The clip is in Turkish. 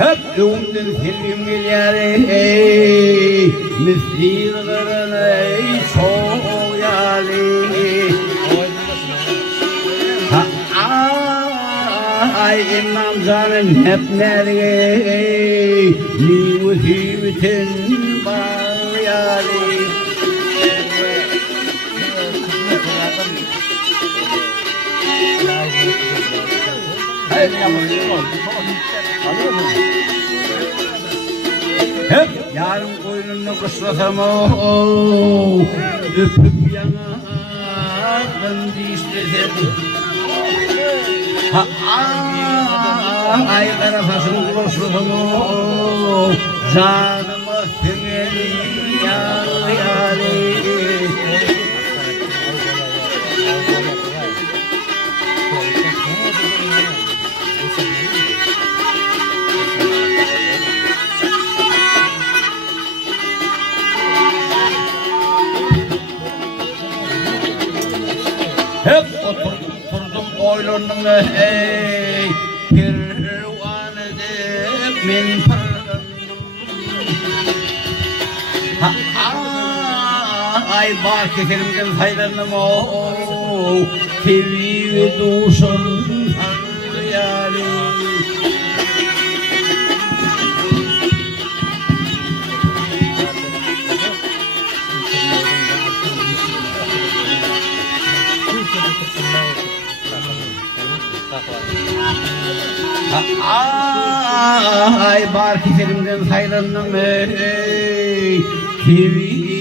hep doğumdan sevim geliyor mislir kırını çok yali ay imam canım hep nereye niye bütün bağyali hep yarın koynunu kıslasam o öpüp yanağın dişlerim ay karafasını kıslasam o canıma tümeli yâli hep oturdum oylunun ey pervan edip min ay bar kekerimden faydalanım o tevi ve duşun yâli ay bar kekerimden faydalanım ey tevi